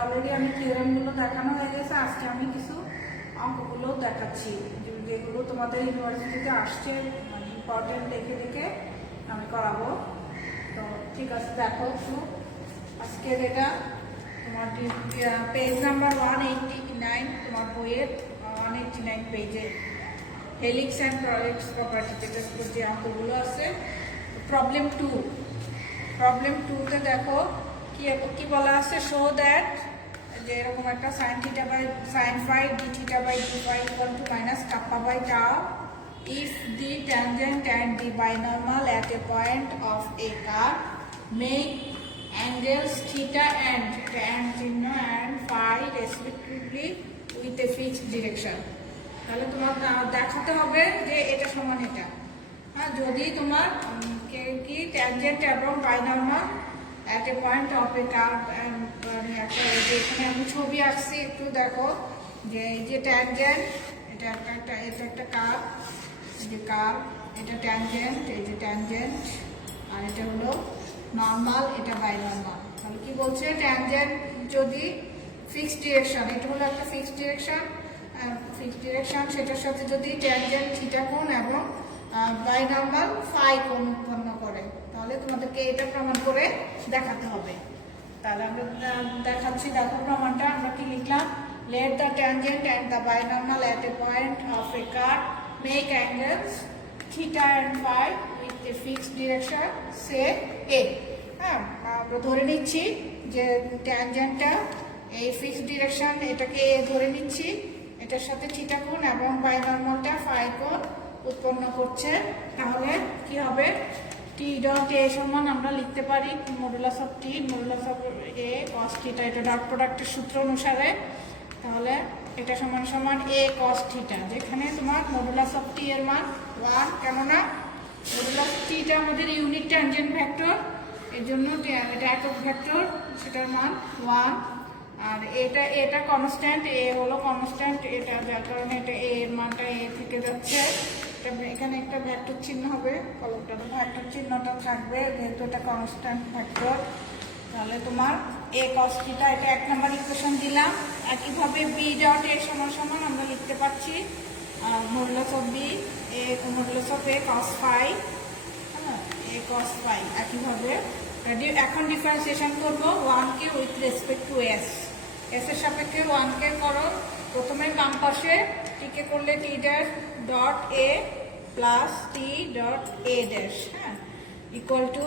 Already আমি থিওরেমগুলো দেখানো হয়ে গেছে। আজকে আমি কিছু অঙ্কগুলো দেখাচ্ছি যেগুলো তোমাদের ইউনিভার্সিটিতে আসছে, মানে ইম্পর্টেন্ট দেখে দেখে আমি করাবো। তো ঠিক আছে, দেখো একটু আজকের এটা তোমার পেজ নাম্বার 189 তোমার বইয়ের 189 পেজে হেলিক্স অ্যান্ড প্রজেক্টস প্রপার্টিতে যে অঙ্কগুলো আছে। প্রবলেম 2তে দেখো কি বলা আছে, শো দ্যাট যে এরকম একটা sin θ by sin phi d θ by d phi equal to minus kappa by tau if the tangent and the binormal at a point of a curve make angles theta and tan চিহ্ন and phi respectively with a fixed direction। তাহলে তোমার দেখাতে হবে যে এটা সমান এটা। হ্যাঁ, যদি তোমার কি ট্যানজেন্ট এবং বাইনর্মাল at a point of a curve and এখানে আমি ছবি আঁকছি, একটু দেখো যে এই যে ট্যানজেন্ট, এটা একটা কার্ভ, যে কার্ভ, এটা ট্যানজেন্ট, এই যে ট্যানজেন্ট, আর এটা হলো নর্মাল, এটা বাইনর্মাল। তাহলে কি বলছে, ট্যানজেন্ট যদি ফিক্সড ডিরেকশন, এটা হলো একটা ফিক্সড ডিরেকশন, সেটার সাথে যদি ট্যানজেন্ট থিটা কোণ এবং বাইনর্মাল ফাই কোণ উৎপন্ন করে, তাহলে তোমাদেরকে এটা প্রমাণ করে দেখাতে হবে। তাহলে আমরা দেখাচ্ছি, দেখো প্রমাণটা আমরা কি লিখলাম, let the tangent and the binormal at a point of a curve make angles theta and phi with a fixed direction say a। হ্যাঁ, আমরা ধরে নিচ্ছি যে ট্যানজেন্টটা এই ফিক্সড ডিরেকশন, এটাকে a ধরে নিচ্ছি, এটার সাথে থিটা কোণ এবং বাইনর্মালটা ফাই কোণ উৎপন্ন করছে। তাহলে কি হবে, t ডট a সমান আমরা লিখতে পারি modulus of t modulus of a cos θ, এটা ডট প্রোডাক্টের সূত্র অনুসারে। তাহলে এটা সমান সমান a cos θ, যেখানে তোমার মডুলাস অফ t এর মান 1, কেননা মডুলাস t টা আমাদের ইউনিট ট্যানজেন্ট ভেক্টর, এর জন্য এটা একক ভেক্টর, সেটার মান 1। আর এটা কনস্ট্যান্ট, a হলো কনস্ট্যান্ট, এটা যার কারণে এটা a এর মানটা a থেকে যাচ্ছে। এখানে একটা ভেক্টর চিহ্ন হবে, কলমটা ভেক্টর চিহ্নটা থাকবে যেহেতু এটা কনস্ট্যান্ট ভেক্টর। তাহলে তোমার a cos θ, এটা 1 নম্বর ইকুয়েশন দিলাম। একইভাবে b ডট a সমান সমান আমরা লিখতে পারছি modulus of b a modulus of a cos phi, হ্যাঁ, a cos phi। একইভাবে এখন ডিফারেন্সিয়েশন করব 1 কে উইথ রেসপেক্ট টু s এর সাপেক্ষে 1 কে করো। প্রথমে বাম পাশে টিকে করলে t dash dot a plus t dot a dash, হ্যাঁ, ইকুয়াল টু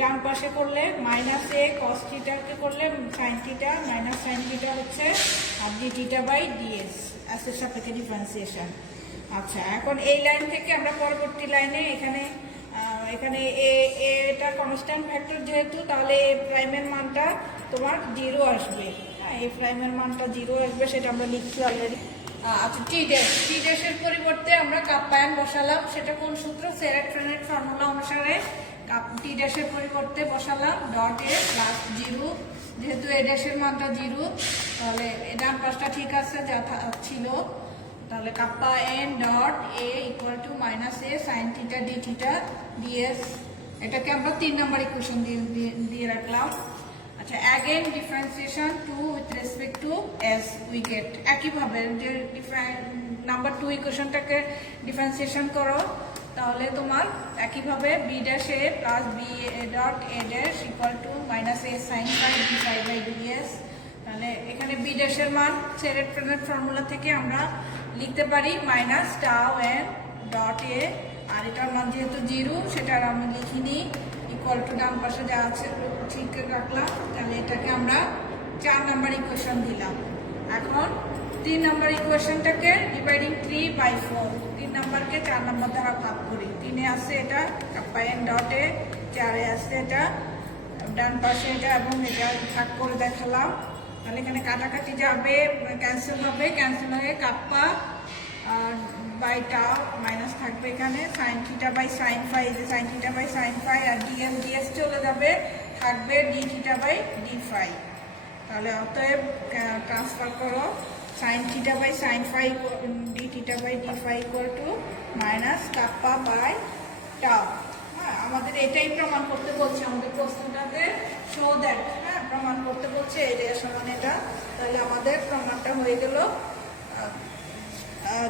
ডান পাশে করলে মাইনাস a cos θ কে করলে sin θ মাইনাস sin θ হচ্ছে আর d θ বাই ds s এর সাপেক্ষে ডিফারেন্সিয়েশন। আচ্ছা, এখন এই লাইন থেকে আমরা পরবর্তী লাইনে এখানে এটা কনস্ট্যান্ট ভেক্টর যেহেতু, তাহলে a প্রাইমের মানটা তোমার 0 আসবে। হ্যাঁ, a প্রাইমের মানটা 0 আসবে, সেটা আমরা লিখছি অলরেডি। আচ্ছা, টি ড্যাশের পরিবর্তে আমরা কাপ্পায়ন বসালাম, সেটা কোন সূত্র, সেরেট-ফ্রেনেট ফর্মুলা অনুসারে টি ড্যাশের পরিবর্তে বসালাম ডট a প্লাস 0, যেহেতু a ড্যাশের মানটা 0, তাহলে ডান পাশটা ঠিক আছে যা ছিল। তাহলে kappa n dot a equal to minus a sine θ d θ ds, এটাকে আমরা 3 নম্বর ইকুয়েশন দিয়ে রাখলাম। আচ্ছা, again differentiation 2 with respect two s we get. একইভাবে যে নাম্বার 2 ইকুয়েশনটাকে ডিফারেন্সিয়েশন করো, তাহলে তোমার একইভাবে b dash a plus b dot a dash equal to minus a sign phi d phi by ds। তাহলে এখানে b ড্যাশের মান সেরেট-ফ্রেনেট ফর্মুলা থেকে আমরা লিখতে পারি minus tau n dot a, আর এটার মান যেহেতু 0 সেটা আমি লিখিনি, ইকুয়াল টু ডান পাশে যা আছে ঠিক রাখলাম। তাহলে এটাকে আমরা 4 নম্বর ইকুয়েশন দিলাম। এখন 3 নম্বর ইকুয়েশনটাকে ডিভাইডিং 3/4, 3 নম্বরকে 4 নম্বর দ্বারা ভাগ করি। 3 এ আছে এটা কাপ্পা এন ডট এ, 4 এ আছে এটা, ডান পাশে এটা এবং এটা ভাগ করে দেখালাম। তাহলে এখানে কাটাকাটি যাবে, ক্যান্সেল হবে, ক্যান্সেল হয়ে কাপ্পা বাই টাউ মাইনাস থাকবে এখানে সাইন θ বাই সাইন ফাই, যে সাইন θ বাই সাইন ফাই, আর ds চলে যাবে, থাকবে d θ বাই d ফাই। তাহলে অতএব ট্রান্সফার করো sine θ by sine phi d θ by d phi equal to minus kappa by tau. হ্যাঁ, আমাদের এটাই প্রমাণ করতে বলছে আমাদের প্রশ্নটাতে, শো দ্যাট, হ্যাঁ, প্রমাণ করতে বলছে এটা সমান এটা। তাহলে আমাদের প্রমাণটা হয়ে গেল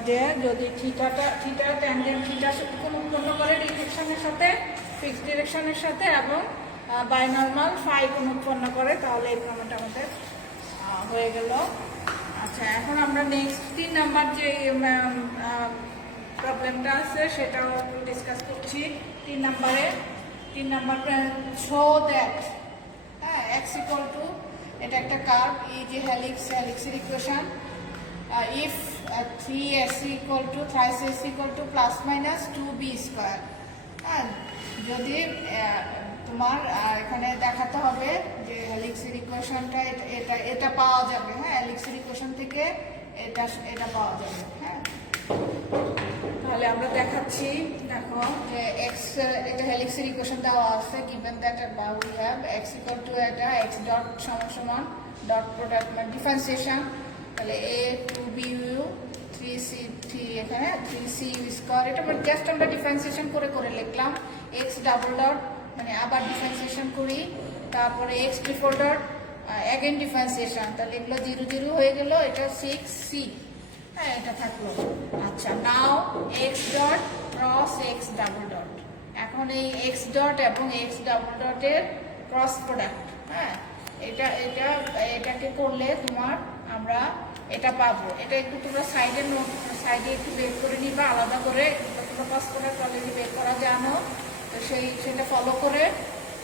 যে যদি থিটা ট্যানজেন্ট থিটা কোণ উৎপন্ন করে ডিরেকশনের সাথে, ফিক্সড ডিরেকশনের সাথে, এবং বাইনর্মাল ফাই কোণ উৎপন্ন করে, তাহলে এই প্রমাণটা আমাদের হয়ে গেল। আচ্ছা, এখন আমরা নেক্সট 3 নাম্বার যে প্রবলেমটা আছে সেটাও ডিসকাস করছি। 3 number show that x equal to, এটা একটা কার্ভ, এই যে হেলিক্সের equation, if 3ac equal to thrice ac equal to plus minus 2b square. হ্যাঁ, যদি তোমার এখানে দেখাতে হবে যে হেলিক্সের ইকুয়েশনটা এটা পাওয়া যাবে। হ্যাঁ, হেলিক্সের ইকুয়েশন থেকে এটা পাওয়া যাবে। হ্যাঁ, তাহলে আমরা দেখাচ্ছি। দেখো যে এটা হেলিক্সের ইকুয়েশন দেওয়া আছে, given that we have x equal to এটা x ডট সমান ডট প্রোডাক্ট মানে ডিফারেন্সিয়েশন, তাহলে a 2bu 3c এখানে 3cu স্কয়ার, এটা জাস্ট আমরা ডিফারেন্সিয়েশন করে লিখলাম। x ডাবল ডট মানে আবার ডিফারেন্সিয়েশন করি, তারপরে x triple dot again differentiation, তাহলে এগুলো 0 0 হয়ে গেল, এটা 6c। হ্যাঁ, এটা থাকলো। আচ্ছা, নাও x dot cross x double dot, এখন এই x ডট এবং x ডাবল ডটের ক্রস প্রোডাক্ট। হ্যাঁ, এটাকে করলে আমরা এটা পাবো। এটা একটু তোমরা সাইডে একটু বের করে নিবা আলাদা করে, তোমরা ক্রস প্রোডাক্ট অলরেডি বের করা জানো, তো সেটা ফলো করে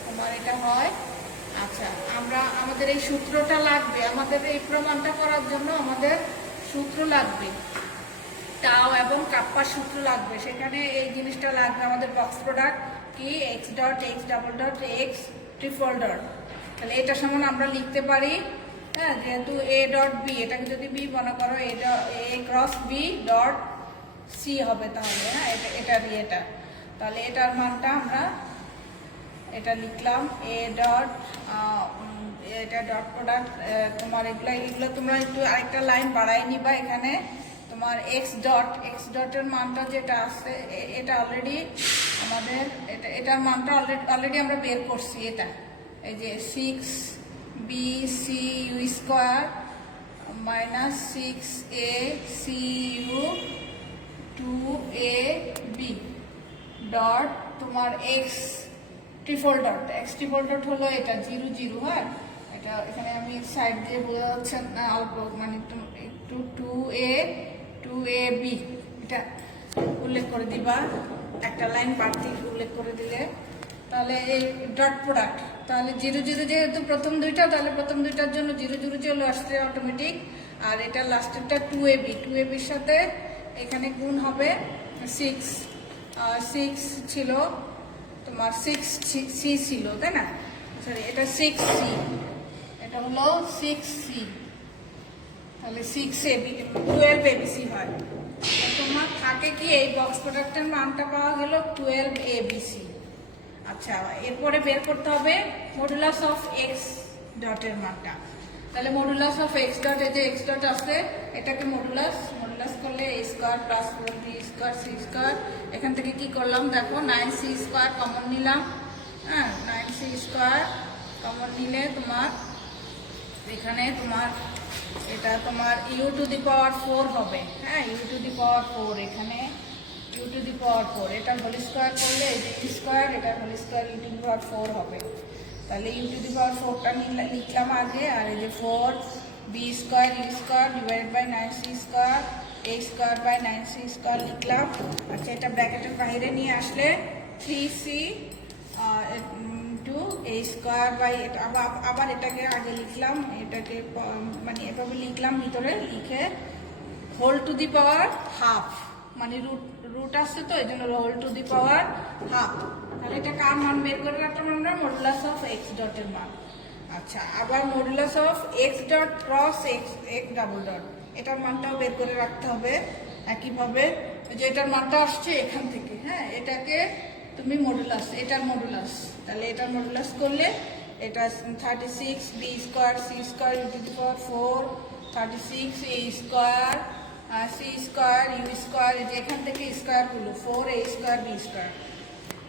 তোমার এটা হয়। আচ্ছা, আমাদের এই সূত্রটা লাগবে, আমাদের এই প্রমাণটা করার জন্য আমাদের সূত্র লাগবে, টাও এবং কাপ্পার সূত্র লাগবে। সেখানে এই জিনিসটা লাগবে আমাদের বক্স প্রোডাক্ট কি, x dot x double dot x triple dot. তাহলে এটা সমান আমরা লিখতে পারি, হ্যাঁ, যেহেতু a ডট b, এটাকে যদি b মনে করো, a cross b dot c হবে, তাহলে হ্যাঁ এটা তাহলে এটার মানটা আমরা এটা লিখলাম a ডট এটা ডট প্রোডাক্ট। তোমার এগুলো তোমরা একটু আরেকটা লাইন বাড়াই নিবা। এখানে তোমার x ডটের মানটা যেটা আছে, এটা অলরেডি আমাদের এটার মানটা অলরেডি আমরা বের করছি। এটা এই যে 6bcu square minus 6ac 2ab dot তোমার x ট্রিপল ডট হলো এটা 0 0। হ্যাঁ, এটা এখানে আমি সাইড দিয়ে বোঝা যাচ্ছে না অল্প, মানে একটু 2ab এটা উল্লেখ করে দিবা, একটা লাইন বাড়তি উল্লেখ করে দিলে। তাহলে এই ডট প্রোডাক্ট, তাহলে 0 0 যেহেতু প্রথম দুইটা, তাহলে প্রথম দুইটার জন্য 0 0 চলে আসছে অটোমেটিক। আর এটা লাস্টেরটা 2ab সাথে এখানে গুণ হবে 6 ছিল তোমার 6c ছিল, তাই না? সরি, এটা 6c, এটা হলো 6c, তাহলে 6ab 12abc হয়। তোমার থাকে কি, এই বক্স প্রোডাক্টের মানটা পাওয়া গেল 12abc। আচ্ছা, এরপরে বের করতে হবে মডুলাস অফ এক্স ডটের মানটা। তাহলে মডুলাস অফ এক্স ডট, এই যে এক্স ডট আছে, এটাকে মডুলাস করলে a square plus 4b square c square. এখান থেকে কি করলাম দেখো, 9c স্কোয়ার কমন নিলাম। হ্যাঁ, 9c স্কোয়ার কমন নিলে তোমার এখানে এটা তোমার u টু দি পাওয়ার 4 হবে। হ্যাঁ, u টু দি পাওয়ার 4, এখানে u টু দি পাওয়ার 4, এটা হোল স্কোয়ার করলে এই যে স্কোয়ার, এটা whole square u to the power 4 হবে। তাহলে u টু দি পাওয়ার 4টা লিখলাম আগে, আর এই যে 4b square u square divided by 9c square a square by 9c square লিখলাম। আচ্ছা, এটা ব্র্যাকেটের বাইরে নিয়ে আসলে 3c two a square by, আবার এটাকে আগে লিখলাম, এটাকে মানে এভাবে লিখলাম, ভিতরে লিখে whole to the power half, মানে রুট আসছে তো এই জন্য whole to the power half. তাহলে এটা কার মান বের করে রাখলাম আমরা, মডুলাস অফ এক্স ডটের মান। আচ্ছা, আবার modulus of x dot cross x double dot, এটার মানটাও বের করে রাখতে হবে একইভাবে, যে এটার মানটা আসছে এখান থেকে। হ্যাঁ, এটাকে তুমি এটার মডুলাস, তাহলে এটার মডুলাস করলে এটা 36b square c square u to the power 4, 36a square c square u square, যে এখান থেকে স্কোয়ার হলো 4a স্কোয়ার b স্কোয়ার।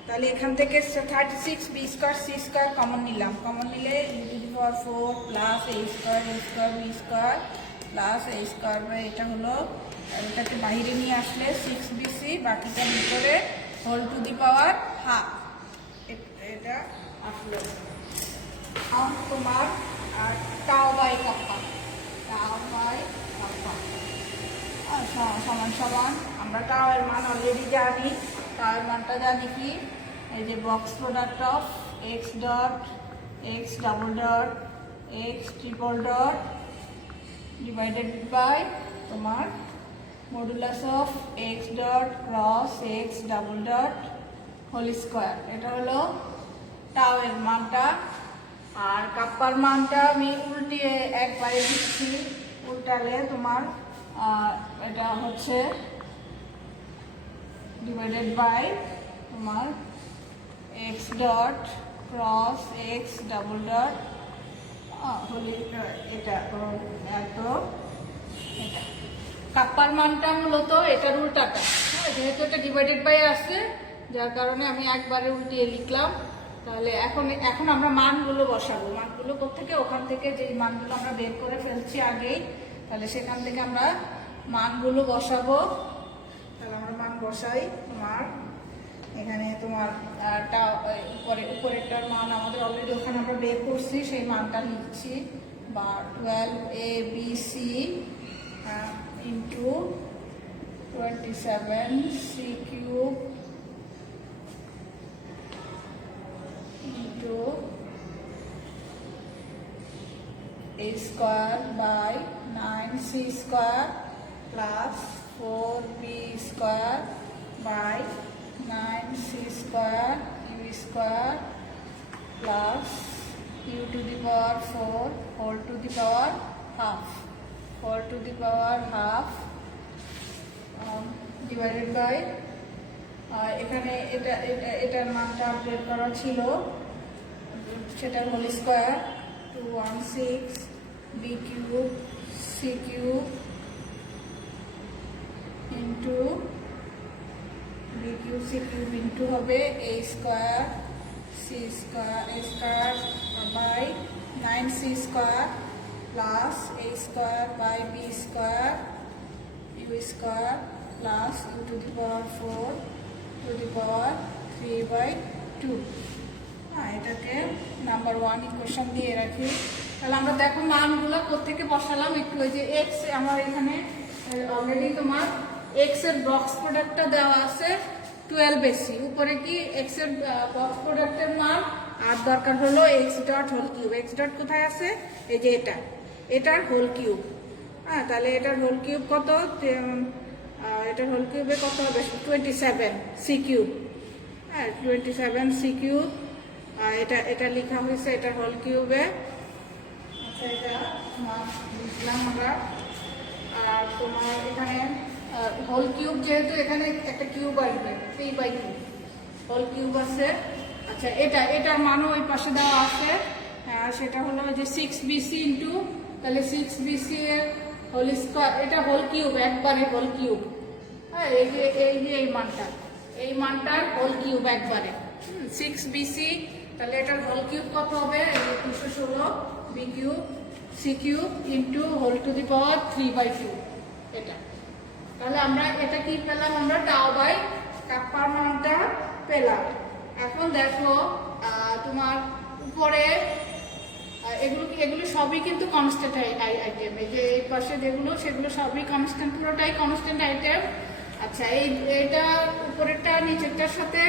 তাহলে এখান থেকে 36b square c square common নিলাম, কমন নিলে u to the power 4 plus a square b square plus a square by এটা হলো, এটাকে বাইরে নিয়ে আসলে 6bc, বাকিটা ভিতরে whole to the power half, এটা আসলো তোমার টাও বাই কাপ্পা, সমান সমান। আমরা টাওয়ের মান অলরেডি জানি, টাওয়ের মানটা জানি কি, এই যে box product of x dot x double dot x triple dot divided by তোমার modulus of x dot cross x double dot whole square, এটা হলো টাওয়ের মানটা। আর কাপ্পার মানটা আমি উল্টিয়ে একবারে দিচ্ছি, উল্টালে তোমার এটা হচ্ছে ডিভাইডেড বাই তোমার x dot cross x double dot এটা তো এটা কাপ্পার মানটা মূলত এটার উল্টাটা, যেহেতু এটা ডিভাইডেড বাই আছে যার কারণে আমি একবারে উল্টিয়ে লিখলাম। তাহলে এখন আমরা মানগুলো বসাবো, মানগুলো কোত্থেকে, ওখান থেকে যে মানগুলো আমরা বের করে ফেলছি আগেই, তাহলে সেখান থেকে আমরা মানগুলো বসাবো। তাহলে আমরা মান বসাই, তোমার এখানে তোমার উপরেরটার মান আমাদের অলরেডি ওখানে আমরা বের করছি, সেই মানটা লিখছি, বা 12abc into 27c cube into a square by 9c square plus 4b square by 9c square u square plus u to the power 4 whole to the power half, whole to the power half divided by এখানে এটার মানটা বের করা ছিল, সেটা whole square 216 b cube c cube into b cube c cube into হবে a square c square by 9c square plus a square by b square u square plus u to the power 4 to the power 3/2। এটাকে number 1 equation দিয়ে রাখি। তাহলে আমরা দেখো মানগুলো কোত্থেকে বসালাম, একটু ওই যে এক্স আমার এখানে অলরেডি তোমার এক্স এর বক্স প্রোডাক্টটা দেওয়া আছে 12ac, উপরে কি এক্স এর বক্স প্রোডাক্টের মান, আর দরকার হলো x dot whole cube. X dot কোথায় আছে, এই যে এটার হোল কিউব। তাহলে এটার হোল কিউব কত, এটার হোল কিউবে কত হবে 27c কিউব, 27c কিউব, এটা লেখা হয়েছে এটার হোল কিউবে। আচ্ছা, এটা লিখলাম আমরা। আর তোমার এখানে হোল কিউব, যেহেতু এখানে একটা কিউব আসবে 3/2 হোল কিউব আছে। আচ্ছা, এটার মানও ওই পাশে দেওয়া আছে, সেটা হলো যে 6bc ইন্টু, তাহলে 6bc এর হোল স্কোয়ার, এটা হোল কিউব, একবারে হোল কিউব। এই যে এই মানটার হোল কিউব একবারে 6bc, তাহলে এটার হোল কিউব কত হবে 216 b cube c cube into whole to the power 3/2 এটা। তাহলে আমরা এটা কি পেলাম, আমরা টাও বাই কাপ্পার মানটা পেলাম। এখন দেখো তোমার উপরে এগুলো সবই কিন্তু কনস্ট্যান্ট আইটেম, এই যে এই পাশে যেগুলো সেগুলো সবই কনস্ট্যান্ট, পুরোটাই কনস্ট্যান্ট আইটেম। আচ্ছা, এইটা উপরেরটা নিচেরটার সাথে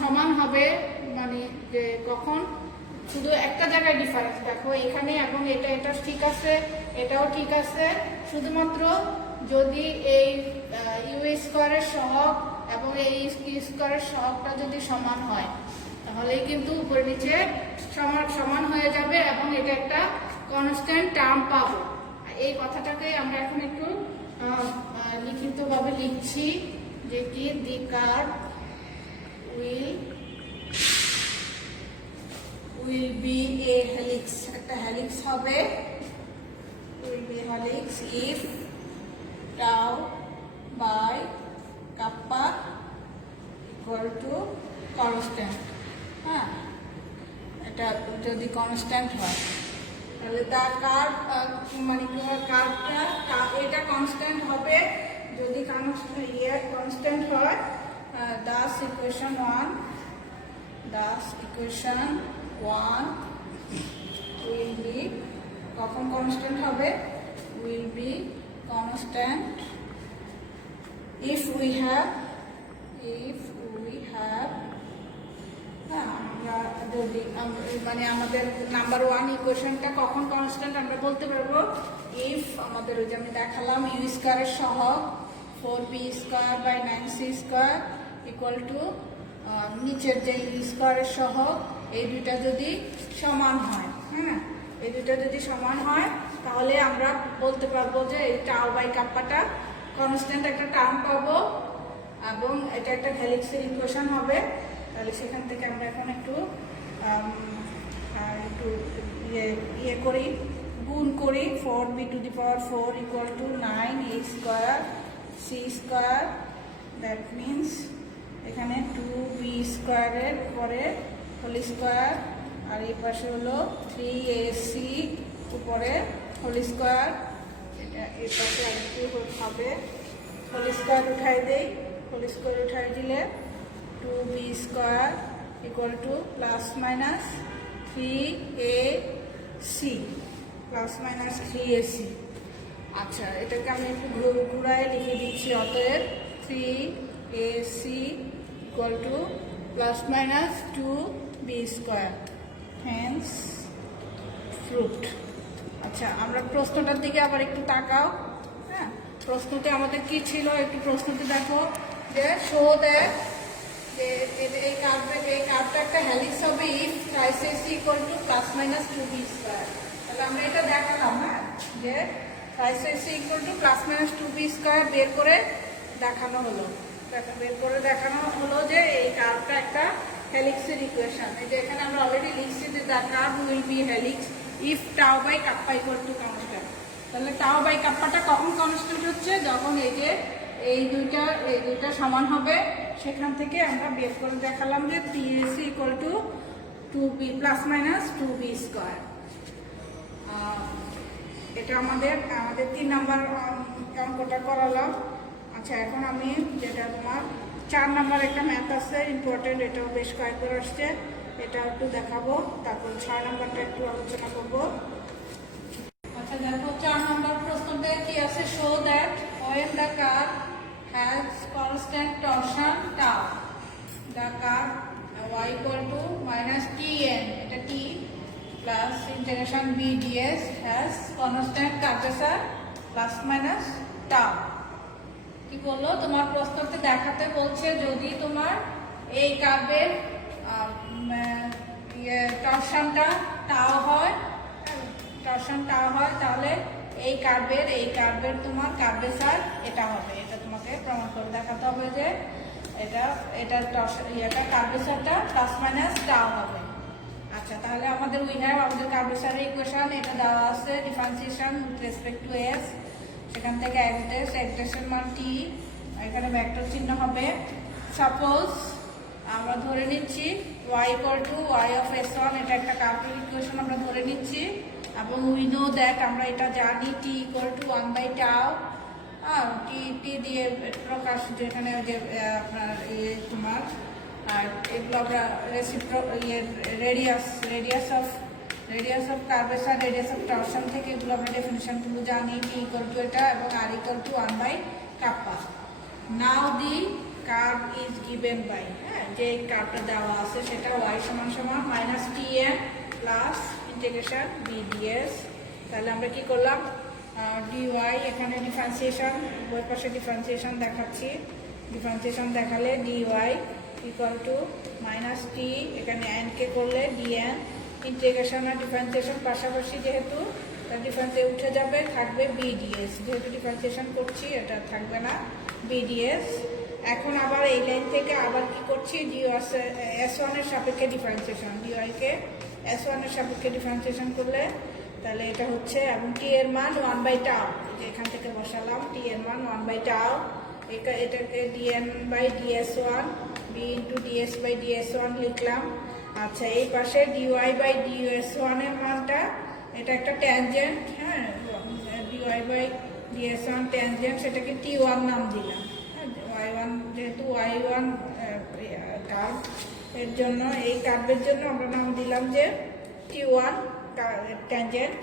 সমান হবে, মানে যে কখন, শুধু একটা জায়গায় ডিফারেন্স দেখো এখানে, এবং এটা ঠিক আছে, এটাও ঠিক আছে, শুধুমাত্র যদি এই ইউ স্কোয়ারের সহগ এবং এই স্কোয়ারের সহগটা যদি সমান হয়, তাহলেই কিন্তু উপরে নিচে সমান হয়ে যাবে এবং এটা একটা কনস্ট্যান্ট টার্ম পাবো। এই কথাটাকে আমরা এখন একটু লিখিতভাবে লিখছি, যে কি দি curve will be a helix, একটা helix হবে, will be helix if tau by kappa equal to constant। এটা যদি কনস্ট্যান্ট হয় তাহলে তার কার্ভ মানে কার্ভটা এটা কনস্ট্যান্ট হবে যদি কনস্ট্যান্ট হয়। দাস ইকুয়েশন 1 will be কখন কনস্ট্যান্ট হবে will be constant if we have আমরা যদি মানে আমাদের নাম্বার 1 ইকুয়েশনটা কখন কনস্ট্যান্ট আমরা বলতে পারবো ইফ আমাদের ওই যে আমি দেখালাম ইউ স্কয়ারের সহগ 4b square by 9c square equal to নিচের যে ইউ স্কয়ারের সহগ এই দুইটা যদি সমান হয়, হ্যাঁ এই দুইটা যদি সমান হয় তাহলে আমরা বলতে পারবো যে এই টাউ বাই কাপ্পাটা কনস্ট্যান্ট একটা টার্ম পাবো এবং এটা একটা হেলিক্সের ইকুয়েশন হবে। তাহলে সেখান থেকে আমরা এখন একটু ইয়ে করি, গুণ করি। 4b two the power 4 equal to 9a square c square, that means এখানে 2b স্কয়ারের পরে হোল স্কয়ার আর এই পাশে হলো 3ac উপরে হোল স্কয়ার, এটা এই পাশে আরেকটু হবে হোল স্কয়ার উঠাই দেই, হোল স্কয়ার উঠাই দিলে 2b square equal to plus minus 3ac plus minus 3ac। আচ্ছা এটাকে আমি একটু ঘুরায় লিখে দিচ্ছি, অতএব 3ac equal to plus minus 2b square, hence proved. আচ্ছা আমরা প্রশ্নটার দিকে আবার একটু তাকাও। হ্যাঁ প্রশ্নতে আমাদের কি ছিল একটু প্রশ্নতে দেখো যে শো দ্যাট যে এই কার্ভটা একটা হেলিক্স হবে if thrice ac equal to plus minus 2b square. তাহলে আমরা এটা দেখালাম হ্যাঁ যে thrice ac equal to plus minus 2b square বের করে দেখানো হলো যে এই কার্ভটা একটা হেলিক্সের ইকুয়েশন। এই যে এখানে আমরা অলরেডি লিখছি যে the curve will be helix if tau by kappa equal to constant. তাহলে টাউ বাই কাপ্পাটা কখন কনস্ট্যান্ট হচ্ছে যখন এই দুইটা সমান হবে, সেখান থেকে আমরা বের করে দেখালাম যে 3ac equal two 2b plus minus 2b square. এটা আমাদের 3 নাম্বার অঙ্কটা করালাম। আচ্ছা এখন আমি যেটা তোমার 4 নাম্বার একটা ম্যাথ আছে ইম্পর্টেন্ট, এটাও বেশ কয়েকবার আসছে, এটা একটু দেখাবো, তারপর 6 নাম্বারটা একটু আলোচনা করবো। আচ্ছা দেখো 4 নাম্বার প্রশ্নটা কি আছে, show that when the car has constant torsion tau, the car y equal to minus tn, এটা t plus integration b ds has constant curvature plus minus tau। কি বললো তোমার প্রশ্নতে দেখাতে বলছে যদি তোমার এই কার্ভের টরশনটা টাও হয় তাহলে এই কার্ভের তোমার কার্ভেচার এটা হবে। এটা তোমাকে প্রমাণ করে দেখাতে হবে যে এটা কার্ভেচারটা প্লাস মাইনাস টাও হবে। আচ্ছা তাহলে আমাদের আমাদের কার্ভেচারের ইকুয়েশন এটা দেওয়া আছে, differentiation with respect two s, সেখান থেকে এক্সের মান t, এখানে ভেক্টর চিহ্ন হবে। সাপোজ আমরা ধরে নিচ্ছি y equal to y of s1, এটা একটা কার্ভের ইকুয়েশন আমরা ধরে নিচ্ছি এবং উই নো দ্যাট আমরা এটা জানি t equal to 1 by tau, t দিয়ে প্রকাশ যেখানে যে আপনার তোমার আর এগুলো আমরা radius of curvature, radius of torsion থেকে এগুলো আমরা ডেফিনিশনগুলো জানি, t ইকুয়াল টু এটা এবং r equal to 1 by kappa. Now the curve is given by, যে কার্ভটা দেওয়া আছে সেটা y সমান সমান minus tn plus integration b ds। তাহলে আমরা কি করলাম dy, এখানে ডিফারেন্সিয়েশন, ওই পাশে ডিফারেন্সিয়েশন দেখাচ্ছি, ডিফারেন্সিয়েশন দেখালে dy equal to minus t, এখানে n কে করলে dn, ইন্টিগ্রেশন আর ডিফারেন্সিয়েশন পাশাপাশি যেহেতু তার ডিফারেন্সে উঠে যাবে, থাকবে b ds, যেহেতু ডিফারেন্সিয়েশন করছি এটা থাকবে না b ds। এখন আবার এই লাইন থেকে আবার কি করছি s1 এর সাপেক্ষে ডিফারেন্সিয়েশন, dy কে s1 এর সাপেক্ষে ডিফারেন্সিয়েশন করলে তাহলে এটা হচ্ছে এবং t এর মান 1 বাই টাউ, যে এখান থেকে বসালাম t এর মান 1 বাই টাউ, এটাকে dn by ds1 b into ds by ds1 লিখলাম। আচ্ছা এই পাশে ডিওয়াই বাই ডিএস ওয়ান এর মানটা, এটা একটা ট্যানজেন্ট, হ্যাঁ, dy by ds one tangent, সেটাকে টি ওয়ান নাম দিলাম। হ্যাঁ, ওয়াই ওয়ান যেহেতু ওয়াই ওয়ান কার্ভ, এর জন্য এই কার্ভের জন্য আমরা নাম দিলাম যে টি ওয়ান ট্যানজেন্ট।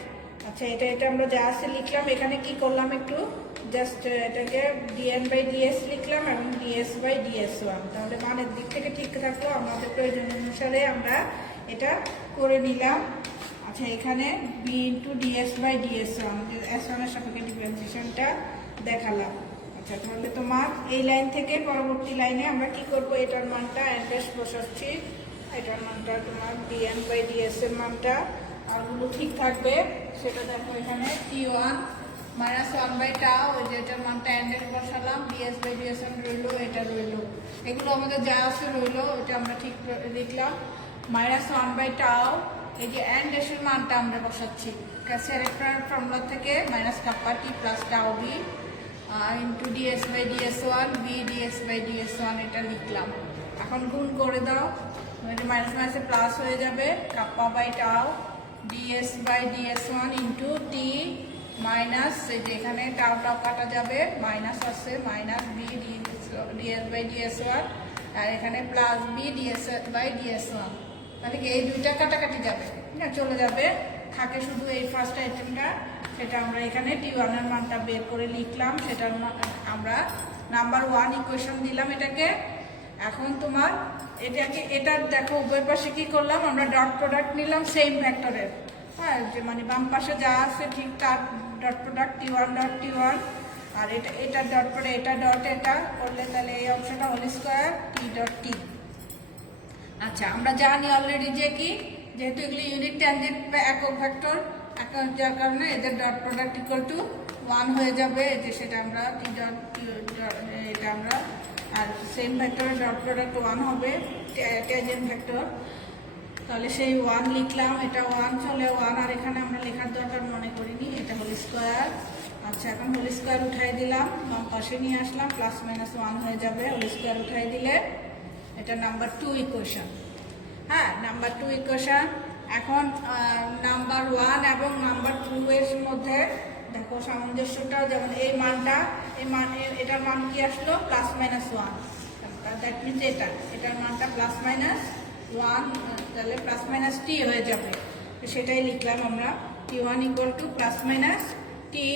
আচ্ছা এটা আমরা যা আছে লিখলাম, এখানে কি করলাম একটু জাস্ট এটাকে ডিএন বাই ডিএস লিখলাম এবং ডিএস বাই ডিএস ওয়ান, তাহলে মানের দিক থেকে ঠিক থাকলো। আমাদের প্রয়োজন অনুসারে আমরা এটা করে নিলাম। আচ্ছা এখানে b into ds by ds one, s ওয়ানের সাপেক্ষে ডিফারেন্সিয়েশনটা দেখালাম। আচ্ছা তাহলে তোমার এই লাইন থেকে পরবর্তী লাইনে আমরা কি করব, এটার মানটা অ্যাড্রেস বসাচ্ছি, এটার মানটা তোমার ডিএন বাই ডিএস এর মানটা আরগুলো ঠিক থাকবে সেটা দেখো। এখানে t one minus one by tau, ওই যে এটার মানটা অ্যান্ডের বসালাম, ডিএস বাই ডিএস ওয়ান রইলো, এটা রইলো, এগুলো আমাদের যা আছে রইলো, এটা আমরা ঠিক লিখলাম। মাইনাস ওয়ান বাই টাও, এই যে অ্যান্ড এর মানটা আমরা বসাচ্ছি ক্যাসেরেক্টর ফর্মুলা থেকে, minus kappa t plus tau b into ds by ds one b ds by ds one, এটা লিখলাম। এখন গুণ করে দাও, মাইনাস মাইনাসে প্লাস হয়ে যাবে, kappa by tau ds by ds one into t minus, এই যে এখানে টাও টাও কাটা যাবে, মাইনাস আছে, minus b ds by ds one, আর এখানে plus b ds by ds one, তাহলে কি এই দুইটা কাটাকাটি যাবে না, চলে যাবে, থাকে শুধু এই ফার্স্ট আইটেমটা, সেটা আমরা এখানে টি ওয়ানের মানটা বের করে লিখলাম, সেটার আমরা নাম্বার ওয়ান ইকুয়েশন দিলাম এটাকে। এখন তোমার এটাকে এটার দেখো উভয় পাশে কি করলাম, আমরা ডট প্রোডাক্ট নিলাম সেম ভেক্টরের, হ্যাঁ, যে মানে বাম পাশে যা আছে ঠিক তার dot product t one dot t one, আর এটা ডট করে এটা ডট এটা করলে তাহলে এই অংশটা whole square t dot t. আচ্ছা আমরা জানি অলরেডি যে কি, যেহেতু এগুলি ইউনিট ট্যানজেন্ট বা একক ভেক্টর, যার কারণে এদের dot product equal to one হয়ে যাবে, যে সেটা আমরা টি ডট এটা আমরা, আর সেম ভেক্টরের ডট প্রোডাক্ট ওয়ান হবে ট্যানজেন্ট ভেক্টর, তাহলে সেই ওয়ান লিখলাম, এটা ওয়ান চলে ওয়ান, আর এখানে আমরা লেখার দরকার মনে করিনি, এটা হোল স্কোয়ার। আচ্ছা এখন হোল স্কোয়ার উঠাই দিলাম, বাম পাশে নিয়ে আসলাম, প্লাস মাইনাস ওয়ান হয়ে যাবে, হোল স্কোয়ার উঠাই দিলে এটা নাম্বার টু ইকুয়েশন। হ্যাঁ নাম্বার টু ইকুয়েশন। এখন নাম্বার ওয়ান এবং নাম্বার টু এর মধ্যে দেখো সামঞ্জস্যটা, যেমন এই মানটা, এই মান এটার মান কি আসলো plus minus one, that means এটার মানটা প্লাস মাইনাস ওয়ান, তাহলে প্লাস মাইনাস টি হয়ে যাবে, সেটাই লিখলাম আমরা, T one equal to plus minus T,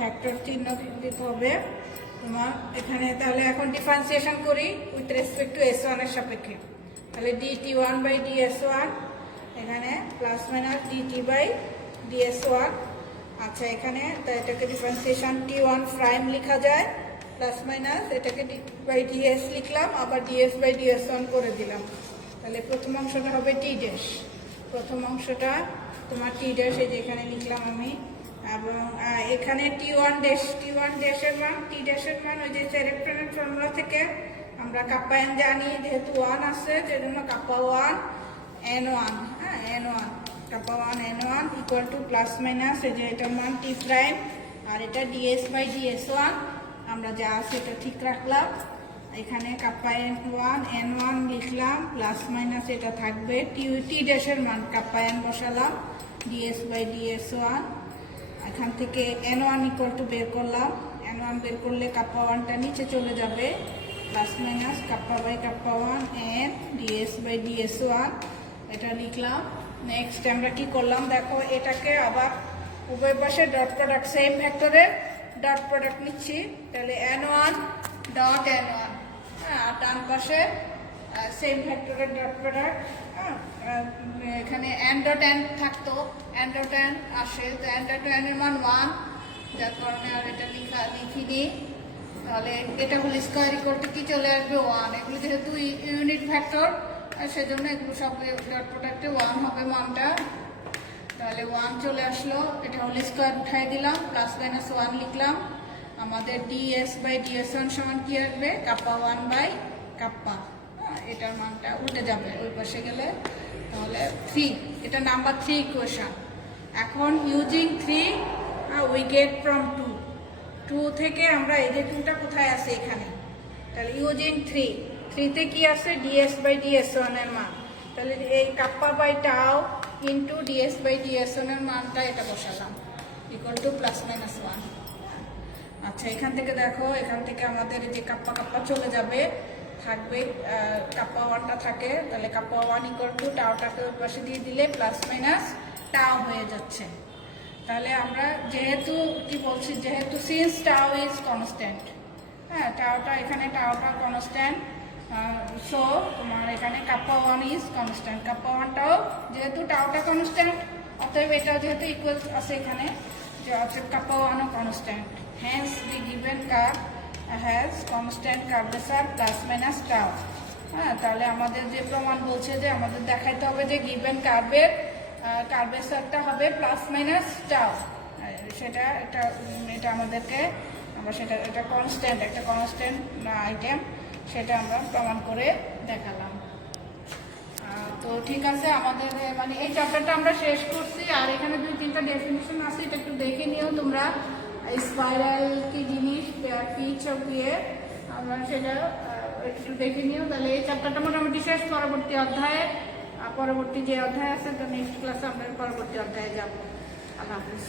vector চিহ্ন দিতে হবে তোমার এখানে। তাহলে এখন ডিফারেন্সিয়েশন করি with respect to S one এর সাপেক্ষে, তাহলে D T one by D S one, এখানে plus minus D T by D S one. আচ্ছা এখানে তো এটাকে ডিফারেন্সিয়েশন টি ওয়ান প্রাইম লেখা যায়, প্লাস মাইনাস এটাকে ডি বাই ডিএস লিখলাম, আবার ডিএস বাই ডিএস ওয়ান করে দিলাম, তাহলে প্রথম অংশটা হবে টি ড্যাশ, প্রথম অংশটা তোমার টি ড্যাশ, এই যে এখানে লিখলাম আমি, এবং এখানে টি ওয়ান ড্যাশের মান, টি ড্যাশের মান ওই যে সেরেক্টরের ফর্মুলা থেকে আমরা কাপ্পা এন জানি, যেহেতু ওয়ান আছে সেজন্য কাপ্পা ওয়ান এন ওয়ান, হ্যাঁ N one, kappa one N one equal to plus minus, এই যে এটার মান টি প্রাইম, আর এটা ডিএস বাই ডিএস ওয়ান, আমরা যা আছে এটা ঠিক রাখলাম, এখানে কাপ্পা এন ওয়ান লিখলাম, প্লাস মাইনাস এটা থাকবে, টি ড্যাশের মান কাপ্পা এন বসালাম, ডিএস বাই ডিএস ওয়ান, এখান থেকে এন ওয়ান ইকুয়াল টু বের করলাম, এন ওয়ান বের করলে কাপ্পা ওয়ানটা নিচে চলে যাবে, plus minus kappa by kappa one n ds by ds one, এটা লিখলাম। নেক্সট আমরা কি করলাম দেখো, এটাকে আবার উভয় পাশে ডট প্রোডাক্ট সেম ভেক্টরের ডট প্রোডাক্ট নিচ্ছি, তাহলে N one dot N one, হ্যাঁ, আর ডান পাশে সেম ভেক্টরের ডট প্রোডাক্ট, এখানে এন ডট এন থাকতো, এন ডট এন আসে, তো এন ডট এন এর মান ওয়ান, যার কারণে আর এটা লিখিনি, তাহলে এটা হোল স্কোয়ার ইকুয়াল টু কি চলে আসবে ওয়ান, এগুলো যেহেতু ইউনিট ভেক্টর সেজন্য এগুলো সব ডট প্রোডাক্টে ওয়ান হবে মানটা, তাহলে ওয়ান চলে আসলো, এটা হোল স্কোয়ার উঠাই দিলাম, প্লাস মাইনাস ওয়ান লিখলাম, আমাদের ডিএস বাই ডিএস ওয়ান সমান কি আসবে কাপ্পা ওয়ান বাই কাপ্পা, এটার মানটা উল্টে যাবে ওই পাশে গেলে, তাহলে থ্রি, এটা নাম্বার থ্রি ইকুয়েশন। এখন using three we get from two, two থেকে আমরা এই যে টুটা কোথায় আছে এখানে, তাহলে ইউজিং থ্রি, থ্রিতে কি আছে ডিএস বাই ডিএস ওয়ান এর মান, তাহলে এই কাপ্পা বাই টাও ইন্টু ডিএস বাই ডিএসএন এর মানটা এটা বসালাম ইকুয়াল টু প্লাস মাইনাস 1। আচ্ছা, এখান থেকে দেখো, এখান থেকে আমাদের যে কাপ্পা কাপ্পা চলে যাবে, থাকবে কাপ্পা 1টা থাকে, তাহলে কাপ্পা 1 ইকুয়াল টু টাওটাকে ওই পাশে দিয়ে দিলে প্লাস মাইনাস টাও হয়ে যাচ্ছে। তাহলে আমরা যেহেতু কি বলছি, যেহেতু সিন্স টাও ইজ কনস্ট্যান্ট, হ্যাঁ টাওটা এখানে টাওটা কনস্ট্যান্ট, সো তোমার এখানে কাপ্পা 1 ইজ কনস্ট্যান্ট, কাপ্পা 1টাও যেহেতু টাওটা কনস্ট্যান্ট, অতএব এটাও যেহেতু ইকুয়াল আছে এখানে, যে অতএব কাপ্পা 1ও constant. Hence the given curve has constant curvature plus minus tau. হ্যাঁ, তাহলে আমাদের যে প্রমাণ বলছে যে আমাদের দেখাইতে হবে যে গিভেন কার্ভের কার্ভেচারটা হবে প্লাস মাইনাস টাও, সেটা এটা আমাদেরকে আমরা এটা কনস্ট্যান্ট, একটা কনস্ট্যান্ট আইটেম, সেটা আমরা প্রমাণ করে দেখালাম। তো ঠিক আছে, আমাদের মানে এই চ্যাপ্টারটা আমরা শেষ করছি। আর এখানে 2-3টা ডেফিনিশন আছে, এটা একটু দেখে নিও তোমরা। স্পাইরাল কি জিনিস, পিচ অফ দিয়ে আমরা সেটা একটু দেখে নিও। তাহলে এই চ্যাপ্টারটা মোটামুটি শেষ। পরবর্তী অধ্যায়ে পরবর্তী যে অধ্যায় আছে, তো নেক্সট ক্লাসে আমরা পরবর্তী অধ্যায়ে যাব। আল্লাহ হাফিজ।